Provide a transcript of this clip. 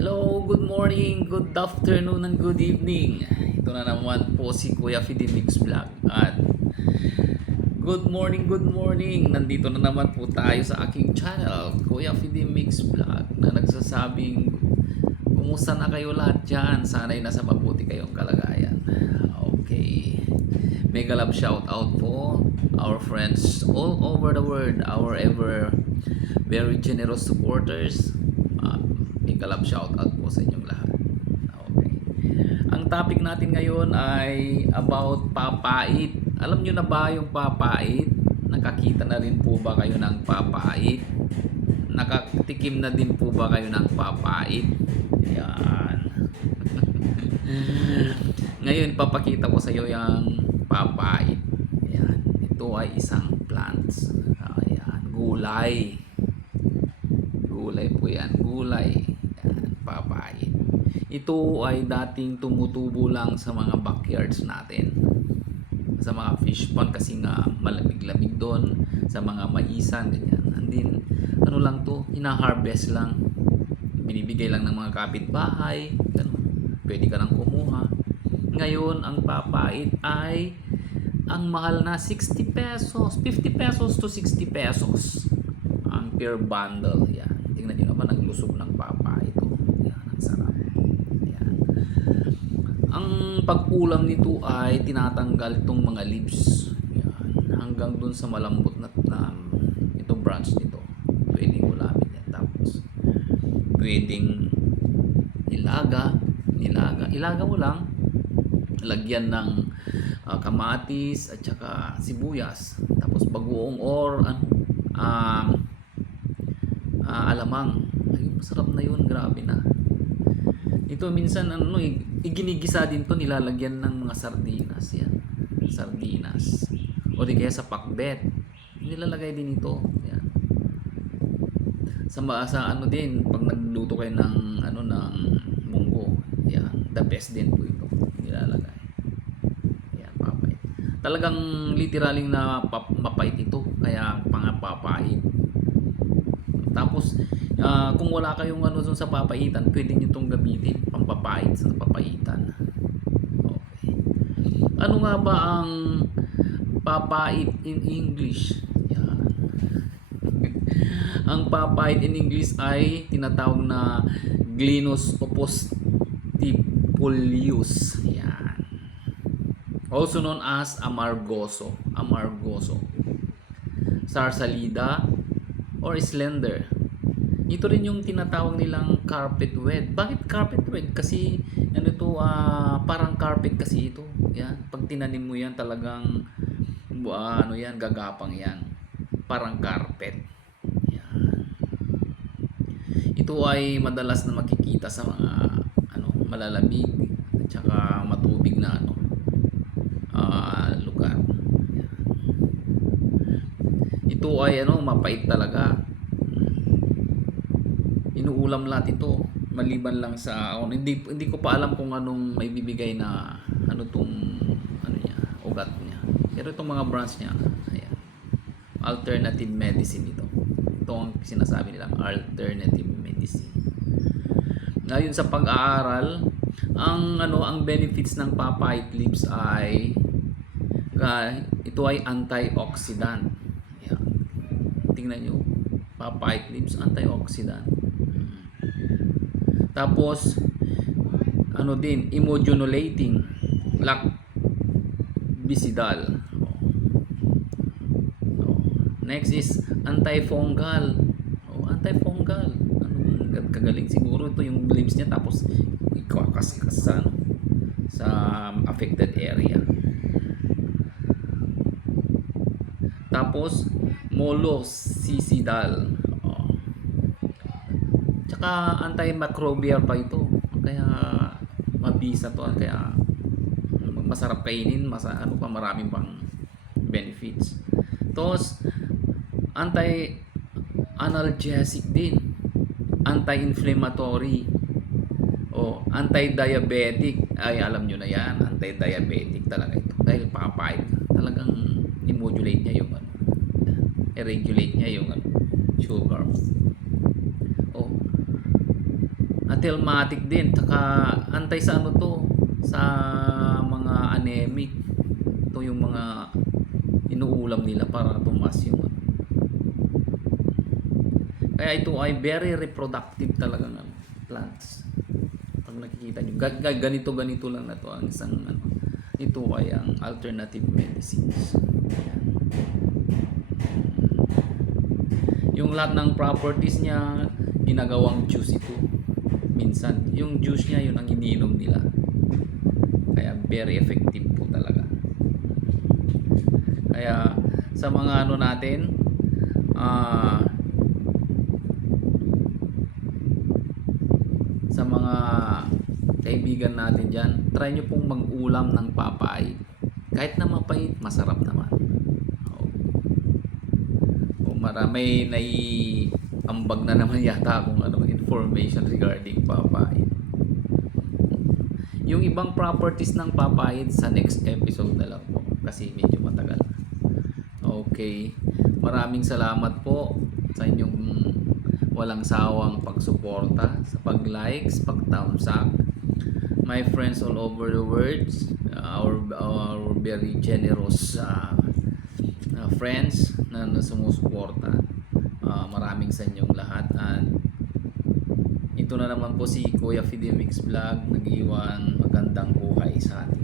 Hello, good morning, good afternoon, and good evening. Ito na naman po si Kuya Fidi Mix Vlog. At good morning. Nandito na naman po tayo sa aking channel, Kuya Fidi Mix Vlog, na nagsasabing kumusta na kayo lahat dyan? Sana'y nasa mabuti kayong kalagayan. Okay. Mega love shout out po our friends all over the world, our ever very generous supporters. Mega love shout out po sa inyong lahat. Okay. Ang topic natin ngayon ay about papait. Alam nyo na ba yung papait? Nakakita na rin po ba kayo ng papait? Nakatikim na din po ba kayo ng papait? Yan. Ngayon, papakita ko sa iyo yung papait. Yan. Ito ay isang plants. Ayan. Gulay. Gulay po yan. Gulay. Yan. Papait. Ito ay dating tumutubo lang sa mga backyards natin. Sa mga fish pond kasi nga malamig-lamig doon. Sa mga maisan, ganyan. And then, ano lang to, hina-harvest lang. Binibigay lang ng mga kapitbahay. Ganun. Pwede ka nang kumuha. Ngayon, ang papait ay ang mahal na 60 pesos. 50 pesos to 60 pesos. Ang per bundle. Yan. Tingnan nyo naman ang lusog ng papait. Yan. Ang sarap. Yan. Ang pag-ulam nito ay tinatanggal itong mga leaves. Yan. Hanggang dun sa malambot na itong branch nito. Pwedeng ulamin yan. Tapos, pwedeng ilaga mo lang, lagyan ng kamatis at saka sibuyas, tapos bagoong or alamang. Ayun, masarap na yun, grabe na. Ito minsan iginigisa din to, nilalagyan ng mga sardinas. Yan, sardinas, o di kaya sa pakbet nilalagay din ito. Yan. Sa ano din, pag nagluto kayo ng ng munggo, yan, the best din po ito nilalagay. Yan, papait. Talagang literaling na mapait ito, kaya pangapapait. Tapos kung wala kayong dun sa papaitan, pwede nyo itong gamitin pampapait sa papaitan. Okay. Ano nga ba ang papait in English? Ang papait in English ay tinatawag na Glinus opustifolius. Yan. Also known as amargoso. Amargoso. Sarsalida or slender. Ito rin yung tinatawag nilang carpet weed. Bakit carpet weed? Kasi parang carpet kasi ito. Yan. Pag tinanim mo yan, talagang gagapang yan. Parang carpet. Ito ay madalas na makikita sa mga malalamig at saka matubig na lugar. Ito ay mapait talaga. Inuulam lahat ito, maliban lang sa hindi ko pa alam kung anong may bibigay na niya, ugat niya. Pero itong mga branch niya, ayan, alternative medicine ito. Ito ang sinasabi nilang alternative medicine. Ngayon sa pag-aaral, ang benefits ng papait leaves ay ito ay antioxidant. Ayan. Tingnan nyo, papait leaves, antioxidant. Tapos din, immunolating, lacbicidal. Next is antifungal. Antifungal. Kagaling siguro ito yung leaves niya, tapos ikakas sa affected area. Tapos mollucicidal. Tsaka antimicrobial pa ito. Kaya mabisa to, kaya masarap kainin, maraming pang benefits. Tapos anti-analgesic din, anti-inflammatory, o anti-diabetic. Ay, alam nyo na yan, anti-diabetic talaga ito. Dahil papait, talagang i-modulate niya yung i-regulate niya yung sugar. Anti-almatic din, tsaka antay sa ano to, sa mga anemic. Ito yung mga inuulam nila para tumaas yung ano. Kaya ito ay very reproductive talagang ano, plants. Pag nakikita nyo, ganito lang na to ang isang ano. Ito ay ang alternative medicines. Ayan. Yung lahat ng properties niya, ginagawang juice ito. Minsan, yung juice niya, yun ang iniinom nila. Kaya very effective po talaga. Kaya sa mga ano natin, sa mga kaibigan natin dyan, try nyo pong mag-ulam ng papay. Kahit na mapait, masarap naman. O marami ambag na naman yata kung ano information regarding papay. Yung ibang properties ng papay sa next episode na lang po kasi medyo matagal na. Okay. Maraming salamat po sa inyong walang sawang pagsuporta, sa pag-likes, pag-thumbs up. My friends all over the world, our very generous friends na sumusuporta. Maraming sa inyong lahat. And ito na naman po si Kuya Fidemix Vlog, nag-iwan magandang buhay sa atin.